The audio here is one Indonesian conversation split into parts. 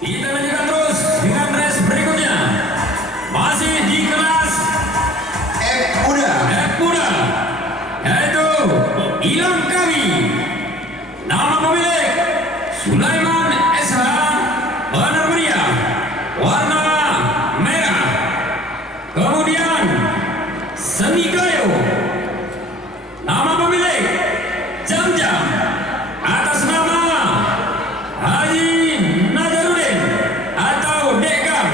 Kita lanjutkan terus dengan race berikutnya. Masih di kelas F muda. F muda, yaitu Ilang Kami. Nama pemilik Sulaiman SH, benar meriah, warna merah. Kemudian Seni Gayo, nama pemilik Jam-Jam, atas nama Haji Nazaruddin atau Dekam,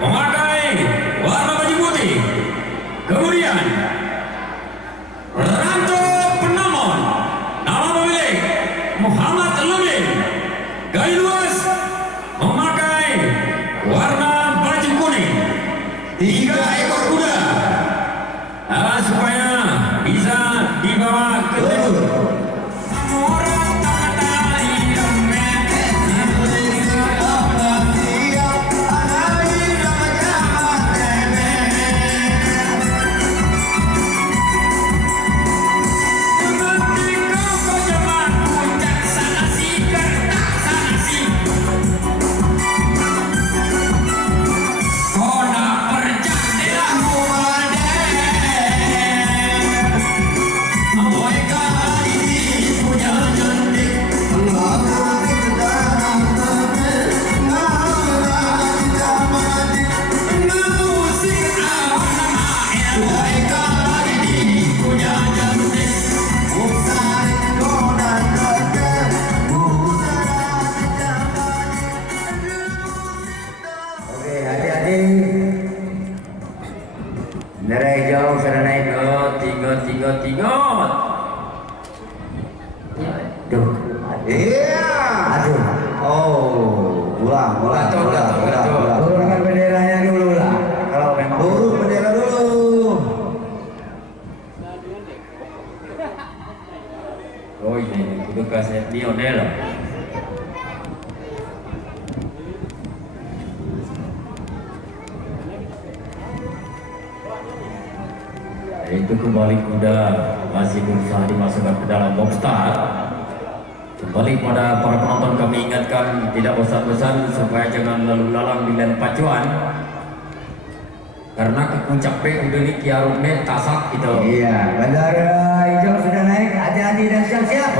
memakai warna baju putih. Kemudian Ranto Penamon, nama pemilik Muhammad Ludin, gaya luas, memakai warna baju kuning. 3 ekor kuda, supaya bisa dibawa ke tribun. Bendera hijau sudah naik tiga. Aduh. Iya. Aduh. Oh, pulang. Turunkan benderanya dulu lah. Kalau memang Turun bendera dulu. Oh ini bekas Lionel. Itu kembali kuda masih berusaha dimasukkan ke dalam box start. Kembali pada para penonton kami ingatkan tidak bosan-bosan supaya jangan lalu lalang di lane pacuan, karena ke puncak P udah di kiarumnya tasak gitu. iya, bendera hijau sudah naik, hati-hati dan siap-siap.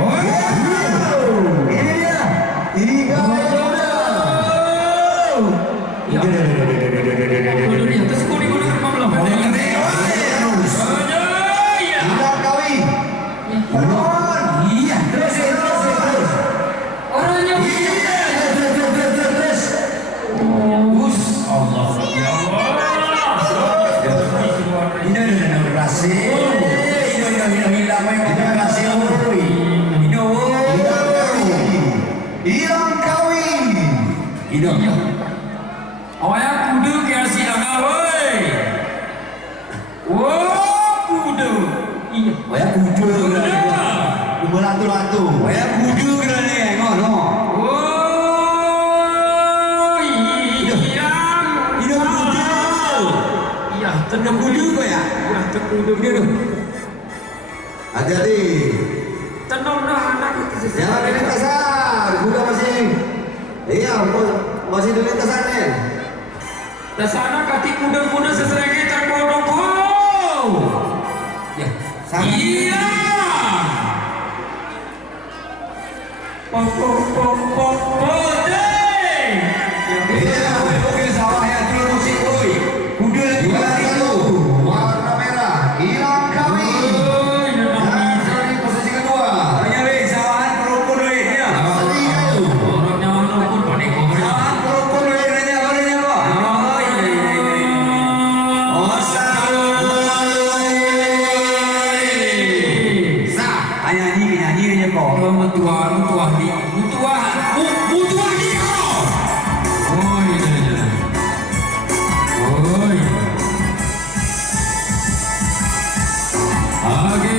Ini dia. Tiga ekor kuda. Ya. Kudu di atas kuning apa belum? Ilang Kawi. Iya, terus. Orangnya Terus. Allah ya Allah. Ini berhasil. Ilang Kawi. Awalnya kudu kayak si woi. Wow, kudu. Iya. Waya kudu. Latu-latu. Waya kudu kerana ngono. Oh, iya. Ini kudu. Iya, Tenang kudu kok ya. Iya, kudu. Hati-hati. Tenang dah anak itu. Jangan di lintasan. Kuda masih. Iya, masih di lintasan nih. Dan sana kaki kuda-kuda seserege terbodong. Ya, iya. Pop deh. Iya, oke sawahnya dulu musik boy. Kuda itu warna merah. Ilang Kawi. Dan dari posisi kedua. Hanya weh, sawahan kerukun weh. Ya. Seni Gayo. Orangnya mana pun panik ngobrol. Sawahan kerukun weh, keranya kok. Oh, iya. Oh, Sah. nyanyi kok. Mutuah di kau. Oh iya. Oh iya. Oke.